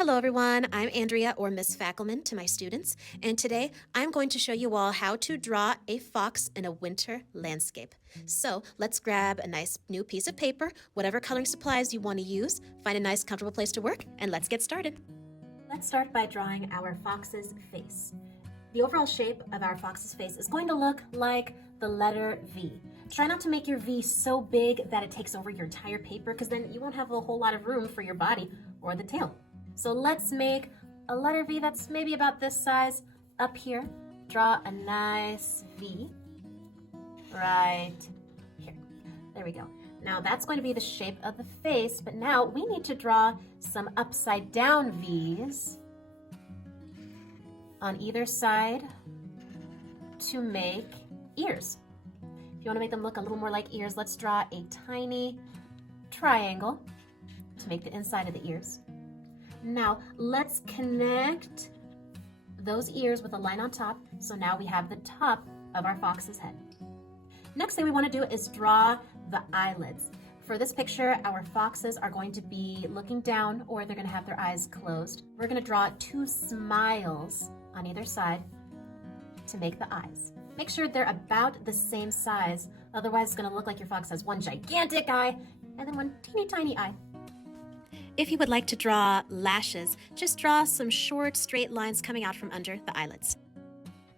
Hello everyone, I'm Andrea or Miss Fackelman to my students, and today I'm going to show you all how to draw a fox in a winter landscape. So let's grab a nice new piece of paper, whatever coloring supplies you want to use, find a nice comfortable place to work, and let's get started. Let's start by drawing our fox's face. The overall shape of our fox's face is going to look like the letter V. Try not to make your V so big that it takes over your entire paper, because then you won't have a whole lot of room for your body or the tail. So let's make a letter V that's maybe about this size up here. Draw a nice V right here. There we go. Now that's going to be the shape of the face, but now we need to draw some upside down V's on either side to make ears. If you want to make them look a little more like ears, let's draw a tiny triangle to make the inside of the ears. Now let's connect those ears with a line on top, so now we have the top of our fox's head. Next thing we want to do is draw the eyelids. For this picture, our foxes are going to be looking down, or they're going to have their eyes closed. We're going to draw two smiles on either side to make the eyes. Make sure they're about the same size, otherwise it's going to look like your fox has one gigantic eye and then one teeny tiny eye. If you would like to draw lashes, just draw some short straight lines coming out from under the eyelids.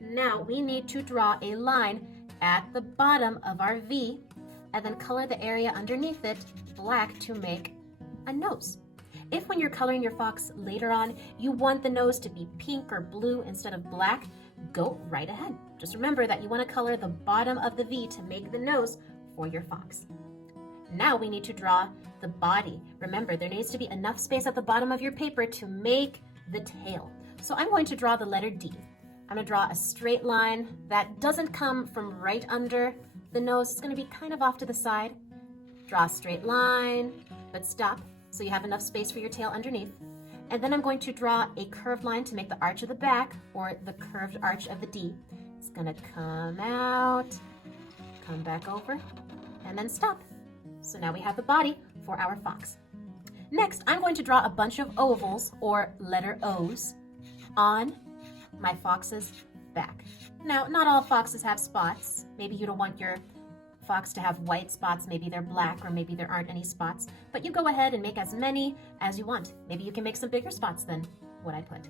Now we need to draw a line at the bottom of our V and then color the area underneath it black to make a nose. If when you're coloring your fox later on, you want the nose to be pink or blue instead of black, go right ahead. Just remember that you want to color the bottom of the V to make the nose for your fox. Now we need to draw the body. Remember, there needs to be enough space at the bottom of your paper to make the tail. So I'm going to draw the letter D. I'm going to draw a straight line that doesn't come from right under the nose. It's going to be kind of off to the side. Draw a straight line, but stop so you have enough space for your tail underneath. And then I'm going to draw a curved line to make the arch of the back, or the curved arch of the D. It's going to come out, come back over, and then stop. So now we have the body for our fox. Next, I'm going to draw a bunch of ovals, or letter O's, on my fox's back. Now, not all foxes have spots. Maybe you don't want your fox to have white spots, maybe they're black, or maybe there aren't any spots, but you go ahead and make as many as you want. Maybe you can make some bigger spots than what I put.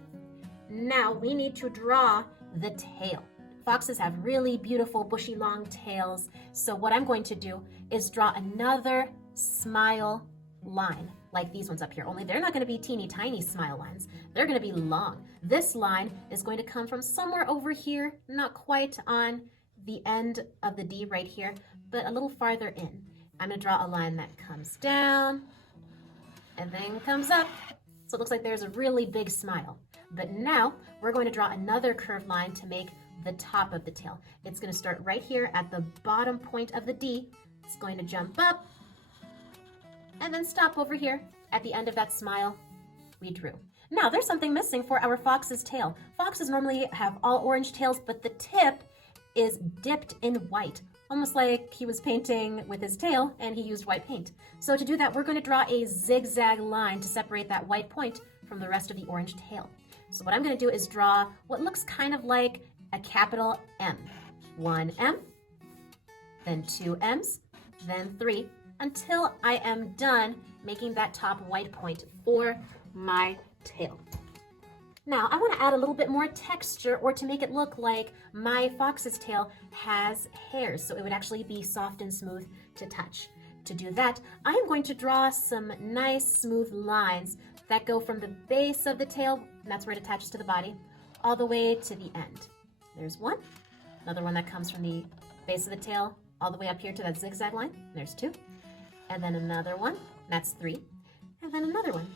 Now we need to draw the tail. Foxes have really beautiful bushy long tails, so what I'm going to do is draw another smile line like these ones up here, only they're not going to be teeny tiny smile lines. They're going to be long. This line is going to come from somewhere over here, not quite on the end of the D right here, but a little farther in. I'm going to draw a line that comes down and then comes up. So it looks like there's a really big smile. But now we're going to draw another curved line to make the top of the tail. It's going to start right here at the bottom point of the D. It's going to jump up and then stop over here at the end of that smile we drew. Now there's something missing for our fox's tail. Foxes normally have all orange tails, but the tip is dipped in white, almost like he was painting with his tail and he used white paint. So to do that, we're going to draw a zigzag line to separate that white point from the rest of the orange tail. So what I'm going to do is draw what looks kind of like a capital M. One M, then two M's, then three, until I am done making that top white point for my tail. Now, I want to add a little bit more texture, or to make it look like my fox's tail has hairs, so it would actually be soft and smooth to touch. To do that, I am going to draw some nice smooth lines that go from the base of the tail, and that's where it attaches to the body, all the way to the end. There's one, another one that comes from the base of the tail all the way up here to that zigzag line. There's two, and then another one, that's three, and then another one,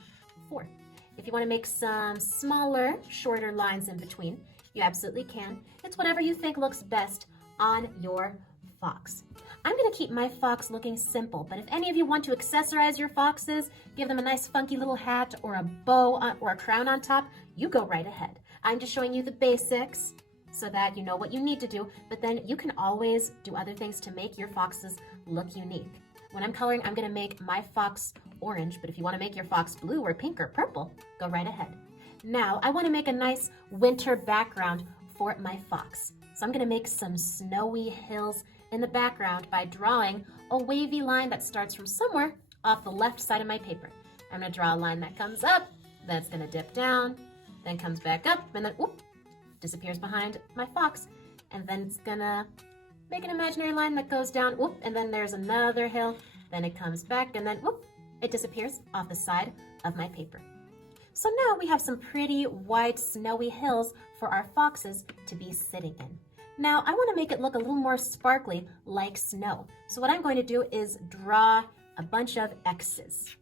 four. If you want to make some smaller, shorter lines in between, you absolutely can. It's whatever you think looks best on your fox. I'm going to keep my fox looking simple, but if any of you want to accessorize your foxes, give them a nice funky little hat or a bow or a crown on top, you go right ahead. I'm just showing you the basics so that you know what you need to do, but then you can always do other things to make your foxes look unique. When I'm coloring, I'm gonna make my fox orange, but if you wanna make your fox blue or pink or purple, go right ahead. Now, I wanna make a nice winter background for my fox. So I'm gonna make some snowy hills in the background by drawing a wavy line that starts from somewhere off the left side of my paper. I'm gonna draw a line that comes up, then it's gonna dip down, then comes back up, and then whoop, disappears behind my fox. And then it's gonna make an imaginary line that goes down, whoop, and then there's another hill, then it comes back, and then whoop, it disappears off the side of my paper. So now we have some pretty white snowy hills for our foxes to be sitting in. Now I want to make it look a little more sparkly like snow. So what I'm going to do is draw a bunch of X's.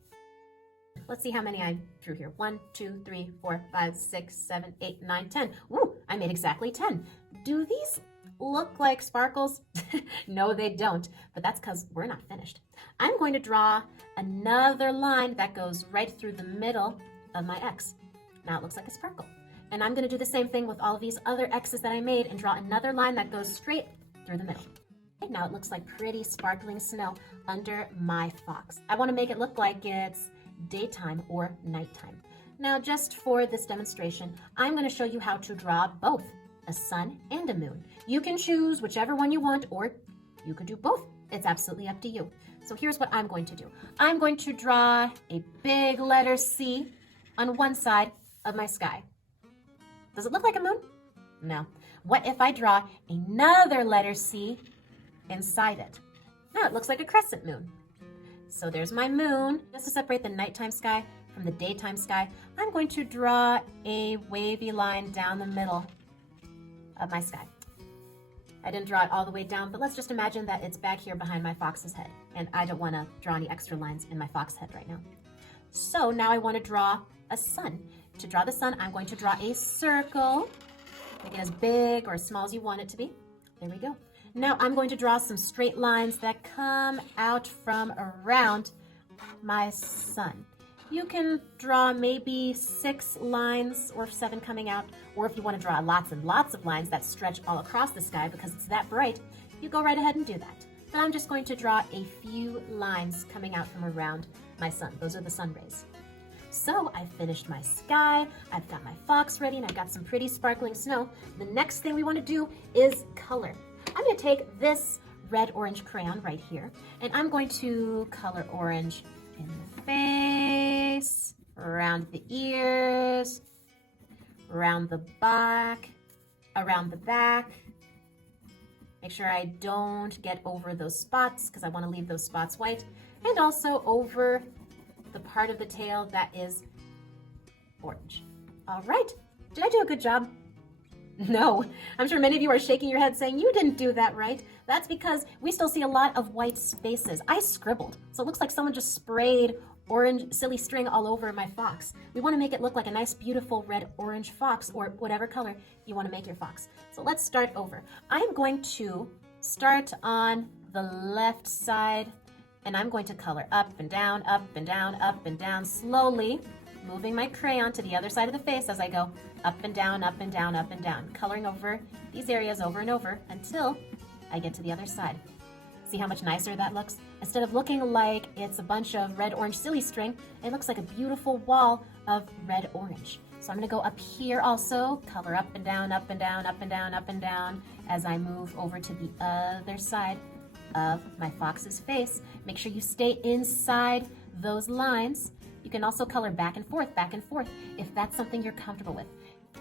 Let's see how many I drew here. 1, 2, 3, 4, 5, 6, 7, 8, 9, 10. Ooh, I made exactly 10. Do these look like sparkles? No, they don't, but that's because we're not finished. I'm going to draw another line that goes right through the middle of my X. Now it looks like a sparkle. And I'm going to do the same thing with all of these other X's that I made and draw another line that goes straight through the middle. Okay, now it looks like pretty sparkling snow under my fox. I want to make it look like it's daytime or nighttime. Now, just for this demonstration, I'm going to show you how to draw both a sun and a moon. You can choose whichever one you want, or you could do both. It's absolutely up to you. So here's what I'm going to do. I'm going to draw a big letter C on one side of my sky. Does it look like a moon? No. What if I draw another letter C inside it? Now it looks like a crescent moon. So there's my moon. Just to separate the nighttime sky from the daytime sky, I'm going to draw a wavy line down the middle of my sky. I didn't draw it all the way down, but let's just imagine that it's back here behind my fox's head, and I don't want to draw any extra lines in my fox head right now. So now I want to draw a sun. To draw the sun, I'm going to draw a circle. Make it as big or as small as you want it to be. There we go. Now I'm going to draw some straight lines that come out from around my sun. You can draw maybe 6 lines or 7 coming out, or if you want to draw lots and lots of lines that stretch all across the sky because it's that bright, you go right ahead and do that. But I'm just going to draw a few lines coming out from around my sun. Those are the sun rays. So I've finished my sky, I've got my fox ready, and I've got some pretty sparkling snow. The next thing we want to do is color. I'm going to take this red-orange crayon right here, and I'm going to color orange in the face, around the ears, around the back, around the back. Make sure I don't get over those spots because I want to leave those spots white, and also over the part of the tail that is orange. All right, did I do a good job? No, I'm sure many of you are shaking your head saying you didn't do that right. That's because we still see a lot of white spaces. I scribbled, so it looks like someone just sprayed orange silly string all over my fox. We want to make it look like a nice beautiful red-orange fox, or whatever color you want to make your fox. So let's start over. I'm going to start on the left side, and I'm going to color up and down, up and down, up and down, slowly moving my crayon to the other side of the face as I go up and down, up and down, up and down, coloring over these areas over and over until I get to the other side. See how much nicer that looks? Instead of looking like it's a bunch of red-orange silly string, it looks like a beautiful wall of red-orange. So I'm going to go up here also, color up and down, up and down, up and down, up and down as I move over to the other side of my fox's face. Make sure you stay inside those lines. You can also color back and forth if that's something you're comfortable with.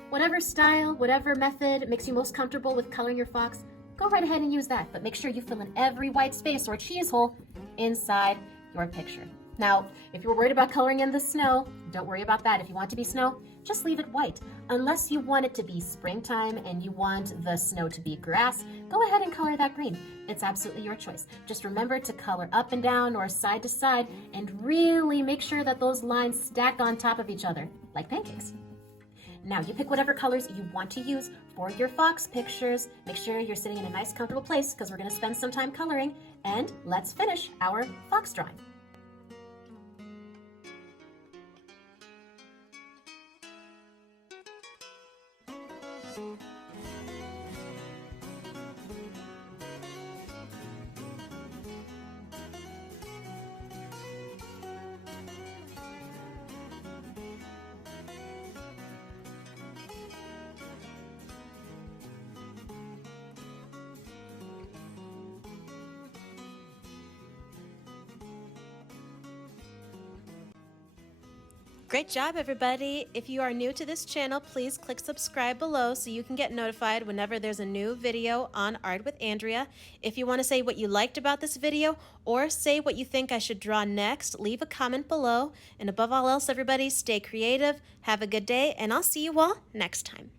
Whatever style, whatever method makes you most comfortable with coloring your fox, go right ahead and use that, but make sure you fill in every white space or cheese hole inside your picture. Now, if you're worried about coloring in the snow, don't worry about that. If you want it to be snow, just leave it white. Unless you want it to be springtime and you want the snow to be grass, go ahead and color that green. It's absolutely your choice. Just remember to color up and down or side to side and really make sure that those lines stack on top of each other like pancakes. Now you pick whatever colors you want to use for your fox pictures. Make sure you're sitting in a nice comfortable place because we're going to spend some time coloring, and let's finish our fox drawing. Great job, everybody. If you are new to this channel, please click subscribe below so you can get notified whenever there's a new video on Art with Andrea. If you want to say what you liked about this video or say what you think I should draw next, leave a comment below. And above all else, everybody, stay creative, have a good day, and I'll see you all next time.